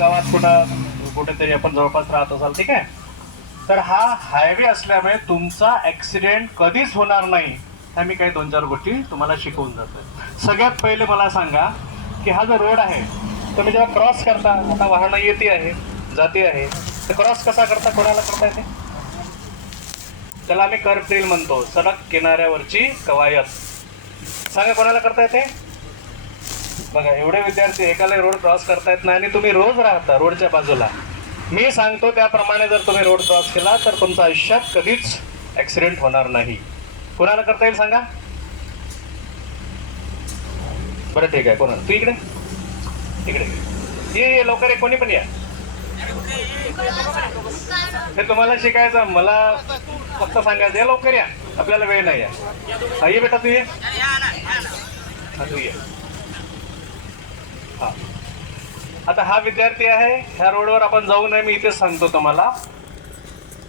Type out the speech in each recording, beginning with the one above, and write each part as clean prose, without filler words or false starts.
गावात कुठेतरी आपण जवळपास राहत असाल, ठीक आहे. तर हा हायवे असल्यामुळे तुमचा ऍक्सिडेंट कधीच होणार नाही. ह्या मी काही 2-4 गोष्टी तुम्हाला शिकवून जातो. सगळ्यात पहिले मला सांगा की हा जो रोड आहे तुम्ही जेव्हा क्रॉस करता, आता वाहनं येते आहे जाते आहे, तर क्रॉस कसा करता, कोणाला करता येते? त्याला आम्ही कर्ब ट्रेल म्हणतो, सडक किनाऱ्यावरची कवायत. सांगा कोणाला करता येते? बघा, एवढे विद्यार्थी एकाला रोड क्रॉस करता येत नाही आणि तुम्ही रोज राहता रोडच्या बाजूला. मी सांगतो त्याप्रमाणे जर तुम्ही रोड क्रॉस केला तर तुमच्या आयुष्यात कधीच ऍक्सिडेंट होणार नाही. कोणाला करता येईल सांगा बरं? ठीक आहे, कोणाला? तू इकडे इकडे ये लवकर, ये कोणी पण या. हे तुम्हाला शिकायचं, मला फक्त सांगायचं आहे लवकर या, आपल्याला वेळ नाही आहे. ये बेटा, तू ये. तू ये. हा, आता हा विद्यार्थी आहे, ह्या रोडवर आपण जाऊ नये, मी इथेच सांगतो तुम्हाला.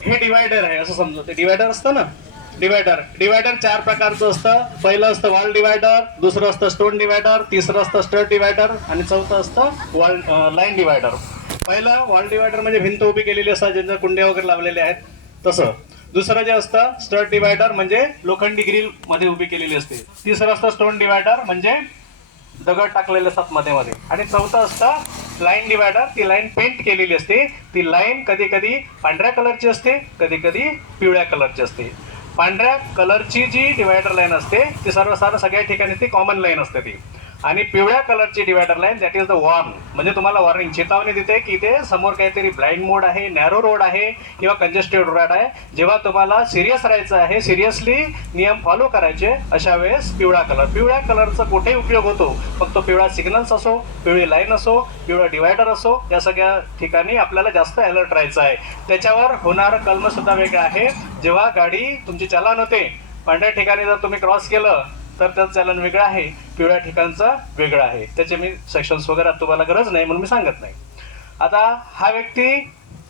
हे डिवायडर आहे असं समजतो. ते डिवायडर असतं ना, डिवायडर 4 प्रकारचं असतं. पहिलं असतं वॉल डिवायडर, दुसरं असतं स्टोन डिवायडर, तिसरं असतं स्टड डिवायडर आणि चौथं असतं लाईन डिवायडर. पहिलं वॉल डिवायडर म्हणजे भिंत उभी केलेली असतात, ज्यांच्या कुंड्या वगैरे लावलेल्या आहेत तसं. दुसरं जे असतं स्टड डिवायडर म्हणजे लोखंडी ग्रिल मध्ये उभी केलेली असते. तिसरं असतं स्टोन डिवायडर म्हणजे दगड टाकलेले असतात मध्ये. आणि चौथं असतं लाईन डिवायडर. ती लाईन पेंट केलेली असते. ती लाईन कधी कधी पांढऱ्या कलरची असते, कधी कधी पिवळ्या कलरची असते. पांढऱ्या कलरची जी डिवायडर लाईन असते ती सर्वसाधारण सगळ्या ठिकाणी ती कॉमन लाईन असते ती. आणि पिवळ्या कलरची divider line that is the warn, म्हणजे तुम्हाला वॉर्निंग, चेतावणी देते की इथे समोर काहीतरी ब्लाइंड मोड आहे, नॅरो रोड आहे किंवा कंजेस्टेड रोड आहे. जेव्हा तुम्हाला सिरियस राहायचं आहे, सिरियसली नियम फॉलो करायचे, अशा वेळेस पिवळ्या कलरचा कुठेही उपयोग होतो. मग तो पिवळा सिग्नल्स असो, पिवळी लाईन असो, पिवळा डिवायडर असो, या सगळ्या ठिकाणी आपल्याला जास्त अलर्ट राहायचं आहे. त्याच्यावर होणारं कलम सुद्धा वेगळं आहे. जेव्हा गाडी तुमची चालन होते, पांढऱ्या ठिकाणी जर तुम्ही क्रॉस केलं तर त्याचं चलन वेगळं आहे, पिवळ्या ठिकाणचं वेगळं आहे. त्याचे मी सेक्शन्स वगैरे तुम्हाला गरज नाही म्हणून मी सांगत नाही. आता हा व्यक्ती,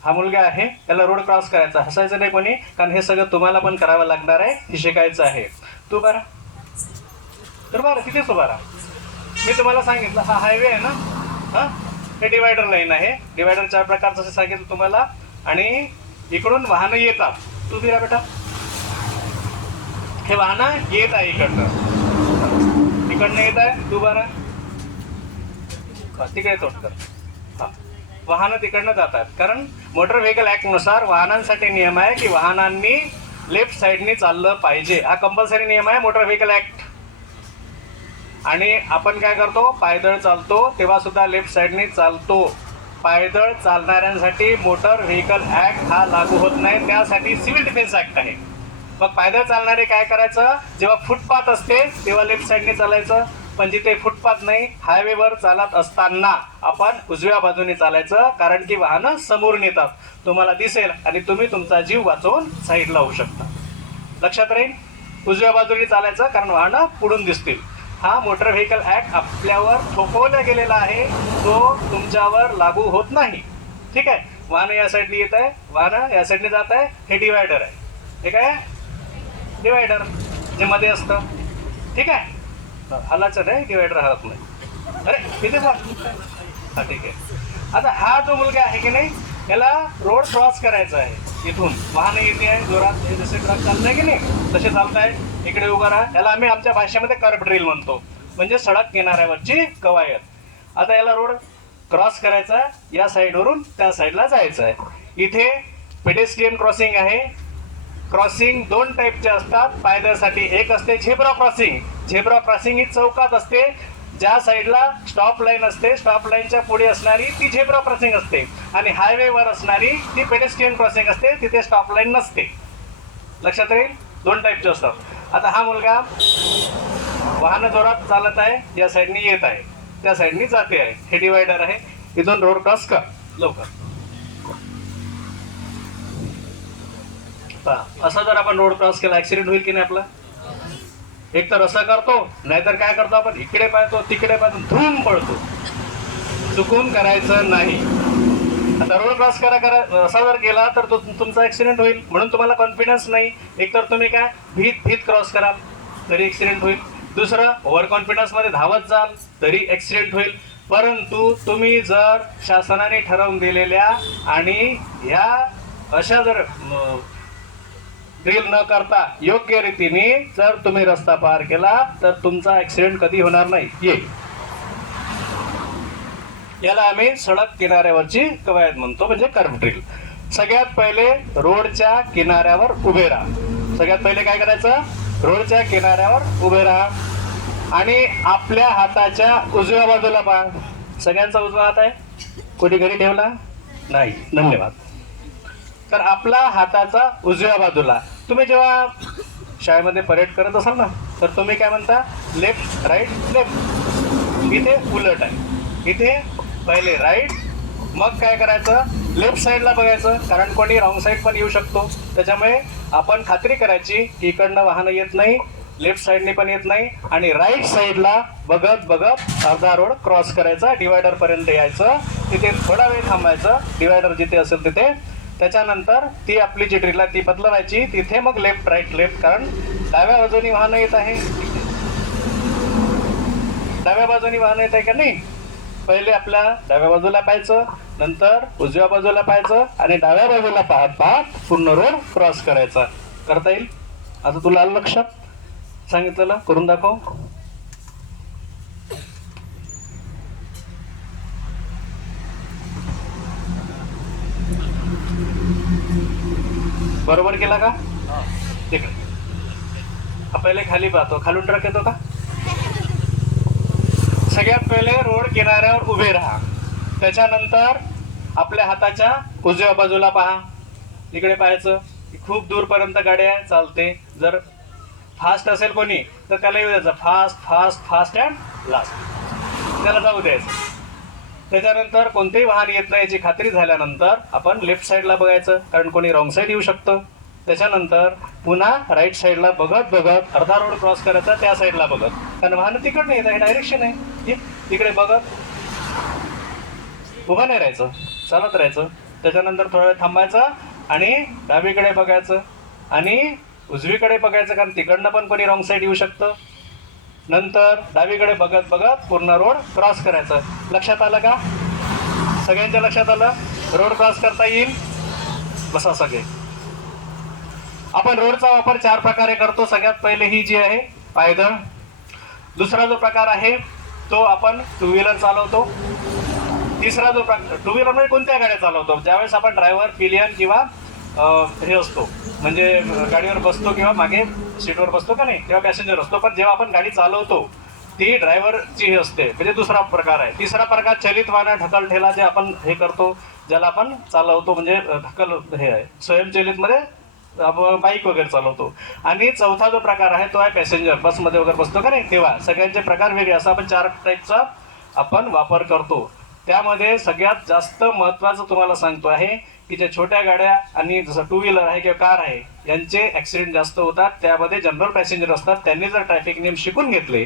हा मुलगा आहे, याला रोड क्रॉस करायचा, हसायचं नाही कोणी, कारण हे सगळं तुम्हाला पण करावं लागणार आहे, हे शिकायचं आहे. तू बरा तर बरं तिथेच उभा राहा. मी तुम्हाला सांगितलं हा हायवे आहे ना, हा हे डिवायडर लाईन आहे. डिवायडर 4 प्रकारचं सांगितलं तुम्हाला. आणि इकडून वाहनं येतात. तू बिरा बेटा, हे वाहनं येत आहे इकडनं येत आहे. तू बरा तिकडे तोड कर. हा, वाहनं तिकडनं जातात, कारण मोटर व्हेकल ऍक्ट नुसार वाहनांसाठी नियम आहे की वाहनांनी लेफ्ट साईडने चाललं पाहिजे. हा कंपल्सरी नियम आहे मोटर व्हेकल ऍक्ट. आणि आपण काय करतो, पायदळ चालतो तेव्हा सुद्धा लेफ्ट साईडने चालतो. पायदळ चालणाऱ्यांसाठी मोटर व्हेकल ऍक्ट हा लागू होत नाही, त्यासाठी सिव्हिल डिफेन्स ऍक्ट आहे. मग पायदळ चालणारे काय करायचं, जेव्हा फुटपाथ असते तेव्हा लेफ्ट साईडने चालायचं, पण जिथे फुटपाथ नाही, हायवेवर चालत असताना आपण उजव्या बाजूने चालायचं, कारण की वाहनं समोरून येतात, तुम्हाला दिसेल आणि तुम्ही तुमचा जीव वाचवून साईडला होऊ शकता. लक्षात राहील, उजव्या बाजूने चालायचं कारण वाहनं पुढून दिसतील. हा मोटर व्हेकल ऍक्ट आपल्यावर थोपवला गेलेला आहे, तो तुमच्यावर लागू होत नाही. ठीक आहे, वाहनं या साईडने येत आहे, वाहनं या साईडने जात आहे, हे डिवायडर आहे. हे काय डिवायडर जे मध्ये असतं, ठीक आहे, हलाचं नाही, डिवायडर हलत नाही. अरे किती हा ठीक आहे. आता हा जो मुलगा आहे की नाही, याला रोड क्रॉस करायचा आहे. इथून वाहनं येते आहे जोरात, जसे ट्रक चालत आहे की नाही तसे चालत आहे. इकडे उभा राहा. याला आम्ही आमच्या भाषेमध्ये कर्ब ड्रिल म्हणतो, म्हणजे सडक किनाऱ्यावरची कवायत. आता याला रोड क्रॉस करायचा, या साईडवरून त्या साईडला जायचं आहे. इथे पेडेस्ट्रियन क्रॉसिंग आहे. क्रॉसिंग 2 टाईपचे असतात पायदळसाठी. एक असते झेब्रा क्रॉसिंग. झेब्रा क्रॉसिंग ही चौकात असते, ज्या साईडला स्टॉप लाईन असते, स्टॉप लाईनच्या पुढे असणारी ती झेब्रा क्रॉसिंग असते. आणि हायवेवर असणारी ती पेडेस्ट्रियन क्रॉसिंग असते, तिथे स्टॉप लाईन नसते. लक्षात येईल, 2 टाईपचे असतात. आता हा मुलगा वाहन जोरात चालत आहे, या साईडनी येत आहे, त्या साईडनी जाते आहे. हे डिवायडर आहे, इथून रोड क्रॉस कर लवकर. असा जर आपण रोड क्रॉस केला, ऍक्सिडेंट होईल की नाही आपला? एक तर असं करतो, नाहीतर काय करतो आपण, इकडे पाहतो तिकडे पाहतो, धूम पडतो. चुकून करायचं नाही. आता रोड क्रॉस करा असा जर केला तर तुमचा ऍक्सिडेंट होईल. म्हणून तुम्हाला कॉन्फिडन्स नाही. एक तर तुम्ही काय भीत क्रॉस कराल तरी ऍक्सिडेंट होईल. दुसरं ओव्हर कॉन्फिडन्स मध्ये धावत जाल तरी ऍक्सिडेंट होईल. परंतु तुम्ही जर शासनाने ठरवून दिलेल्या आणि ह्या अशा जर ड्रिल न करता योग्य रीतीने जर तुम्ही रस्ता पार केला तर तुमचा ऍक्सिडेंट कधी होणार नाही. याला आम्ही सडक किनाऱ्यावरची कवायत म्हणतो, म्हणजे कर्व ड्रिल. सगळ्यात पहिले रोडच्या किनाऱ्यावर उभे राहा. सगळ्यात पहिले काय करायचं? रोडच्या किनाऱ्यावर उभे राहा आणि आपल्या हाताच्या उजव्या बाजूला पहा. सगळ्यांचा उजवा हात आहे? कोणी घरी ठेवला नाही? धन्यवाद. तर आपला हाताचा उजव्या बाजूला. तुम्ही जेव्हा शाळेमध्ये परेड करत असाल ना, तर तुम्ही काय म्हणता? Left right left. इथे उलट आहे. इथे पहिले राईट, मग काय करायचं? लेफ्ट साईडला बघायचं, कारण कोणी रॉंग साईड पण येऊ शकतो. त्याच्यामुळे आपण खात्री करायची की इकडनं वाहन येत नाही, लेफ्ट साईडने पण येत नाही, आणि राईट साईडला बघत बघत अर्धा रोड क्रॉस करायचा. डिवायडर पर्यंत यायचं, तिथे थोडा वेळ थांबायचं, डिवायडर जिथे असेल तिथे. त्याच्यानंतर ती आपली जी ड्रिल आहे ती बदलवायची. तिथे मग लेफ्ट राईट लेफ्ट, कारण डाव्या बाजूनी वाहन येत आहे. डाव्या बाजूनी वाहन येत आहे का नाही? पहिले आपल्या डाव्या बाजूला पाहायचं, नंतर उजव्या बाजूला पाहायचं, आणि डाव्या बाजूला पाहत पाहत पूर्ण रोड क्रॉस करायचा. करता येईल? आता तुला आलं लक्षात? सांगितलं करून दाखव. बरोबर केला का? ठीक आहे. पहिले खाली पाहतो, खालून ट्रक येतो का? सगळ्यात पहिले रोड किनाऱ्यावर उभे राहा. त्याच्यानंतर आपल्या हाताच्या उजव्या बाजूला पहा. इकडे पाहायचं. खूप दूरपर्यंत गाड्या चालते. जर फास्ट असेल कोणी तर त्याला येऊ द्यायचं, fast fast fast and last, त्याला जाऊ द्यायचं. त्याच्यानंतर कोणतेही वाहन येत नाही याची खात्री झाल्यानंतर आपण लेफ्ट साईडला बघायचं, कारण कोणी रॉंग साईड येऊ शकतं. त्याच्यानंतर पुन्हा राईट साईडला बघत बघत अर्धा रोड क्रॉस करायचा, त्या साईडला बघत, कारण वाहन तिकडनं येत आहे, डायरेक्शन आहे. तिकडे बघत उभं नाही राहायचं, चालत राहायचं. त्याच्यानंतर थोडा वेळ थांबायचं आणि डावीकडे बघायचं आणि उजवीकडे बघायचं, कारण तिकडनं पण कोणी रॉंग साईड येऊ शकतं. नंतर डावीकडे बघत बघत पूर्ण रोड क्रॉस करायचं. लक्षात आलं का? सगळ्यांच्या लक्षात आलं? रोड क्रॉस करता येईल? बसा सगळे. आपण रोडचा वापर 4 प्रकारे करतो. सगळ्यात पहिले ही जी आहे पायदळ. दुसरा जो प्रकार आहे तो आपण टू व्हीलर चालवतो. तिसरा जो प्रकार, टू व्हीलर मध्ये कोणत्या गाड्या चालवतो? ज्यावेळेस आपण ड्रायव्हर पिलियन किंवा हे असतो, म्हणजे गाडीवर बसतो किंवा मागे सीटवर बसतो का नाही, तेव्हा पॅसेंजर असतो. पण जेव्हा आपण गाडी चालवतो ती ड्रायव्हरची हे असते, म्हणजे दुसरा प्रकार आहे. तिसरा प्रकार चलित वाहन, ढकल ठेला, जे आपण हे करतो, ज्याला आपण चालवतो, म्हणजे ढकल हे आहे. स्वयंचलित मध्ये आपण बाईक वगैरे चालवतो. आणि चौथा जो प्रकार आहे तो आहे पॅसेंजर, बसमध्ये वगैरे बसतो का नाही तेव्हा. सगळ्यांचे प्रकार वेगळे, असं आपण 4 टाईपचा आपण वापर करतो. त्यामध्ये सगळ्यात जास्त महत्त्वाचं तुम्हाला सांगतो आहे की ज्या छोट्या गाड्या आणि जसं टू व्हीलर आहे किंवा कार आहे यांचे ॲक्सिडेंट जास्त होतात. त्यामध्ये जनरल पॅसेंजर असतात. त्यांनी जर ट्रॅफिक नियम शिकून घेतले